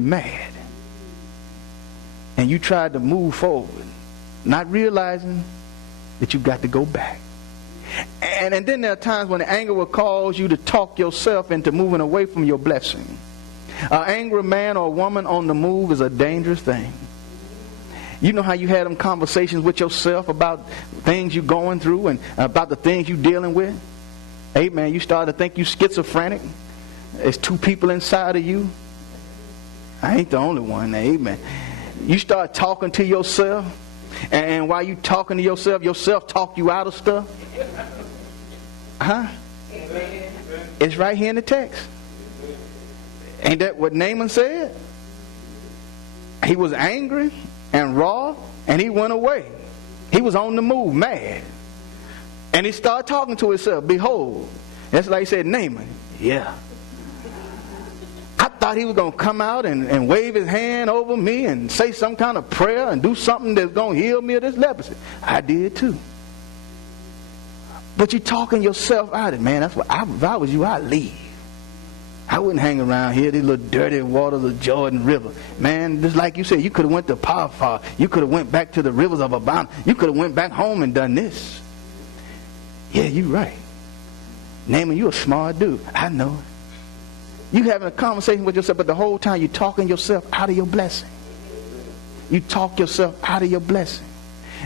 mad. And you tried to move forward, not realizing that you got to go back. And then there are times when the anger will cause you to talk yourself into moving away from your blessing. An angry man or woman on the move is a dangerous thing. You know how you had them conversations with yourself about things you're going through and about the things you're dealing with? Amen. You start to think you schizophrenic. There's two people inside of you. I ain't the only one. Amen. You start talking to yourself, and while you talking to yourself talk you out of stuff. Huh? It's right here in the text. Ain't that what Naaman said? He was angry and raw, and he went away. He was on the move, mad. And he started talking to himself. Behold, that's like he said, Naaman. Yeah. I thought he was going to come out and wave his hand over me and say some kind of prayer and do something that's going to heal me of this leprosy. I did too. But you're talking yourself out of it, man. That's what if I was you, I'd leave. I wouldn't hang around here, these little dirty waters of Jordan River. Man, just like you said, you could have went to Potiphar. You could have went back to the rivers of Abana. You could have went back home and done this. Yeah, you're right. Naaman, you a smart dude. I know it. You having a conversation with yourself, but the whole time you're talking yourself out of your blessing. You talk yourself out of your blessing.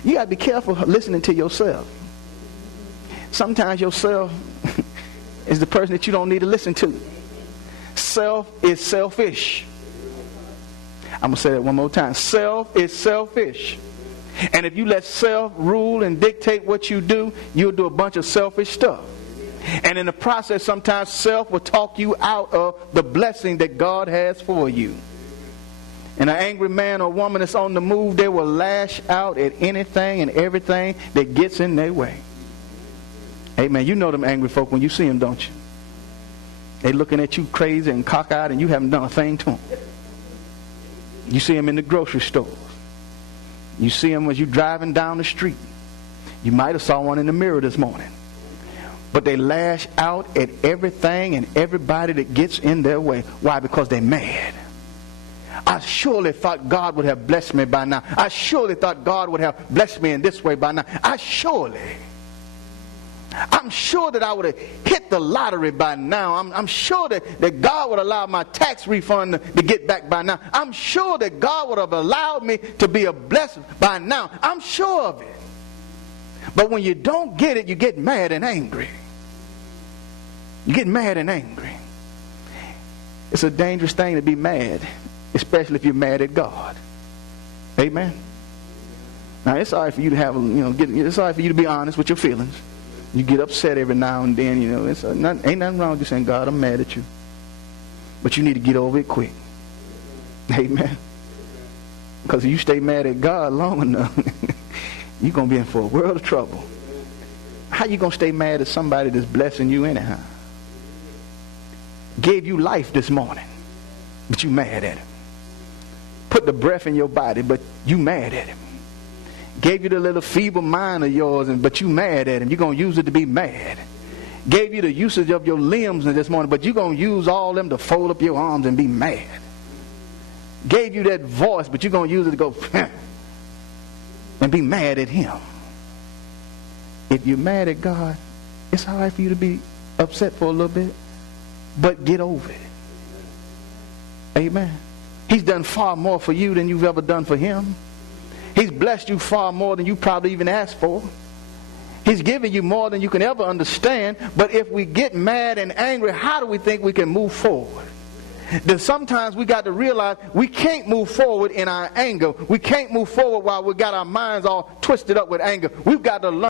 You got to be careful listening to yourself. Sometimes yourself is the person that you don't need to listen to. Self is selfish. I'm going to say that one more time. Self is selfish. And if you let self rule and dictate what you do, you'll do a bunch of selfish stuff. And in the process, sometimes self will talk you out of the blessing that God has for you. And an angry man or woman that's on the move, they will lash out at anything and everything that gets in their way. Amen. You know them angry folk when you see them, don't you? They looking at you crazy and cockeyed, and you haven't done a thing to them. You see them in the grocery store. You see them as you driving down the street. You might have saw one in the mirror this morning. But they lash out at everything and everybody that gets in their way. Why? Because they're mad. I surely thought God would have blessed me by now. I surely thought God would have blessed me in this way by now. I'm sure that I would have hit the lottery by now. I'm sure that God would allow my tax refund to get back by now. I'm sure that God would have allowed me to be a blessing by now. I'm sure of it. But when you don't get it, you get mad and angry. You get mad and angry. It's a dangerous thing to be mad, especially if you're mad at God. Amen. Now, it's all right for you to have, it's all right for you to be honest with your feelings. You get upset every now and then, ain't nothing wrong with you saying, God, I'm mad at you. But you need to get over it quick. Amen. Because if you stay mad at God long enough, you're going to be in for a world of trouble. How you going to stay mad at somebody that's blessing you anyhow? Gave you life this morning, but you mad at him. Put the breath in your body, but you mad at him. Gave you the little feeble mind of yours, but you mad at him. You're going to use it to be mad. Gave you the usage of your limbs this morning, but you're going to use all them to fold up your arms and be mad. Gave you that voice, but you're going to use it to go and be mad at him. If you're mad at God, it's all right for you to be upset for a little bit, but get over it. Amen. He's done far more for you than you've ever done for him. He's blessed you far more than you probably even asked for. He's given you more than you can ever understand. But if we get mad and angry, how do we think we can move forward? Then sometimes we got to realize we can't move forward in our anger. We can't move forward while we got our minds all twisted up with anger. We've got to learn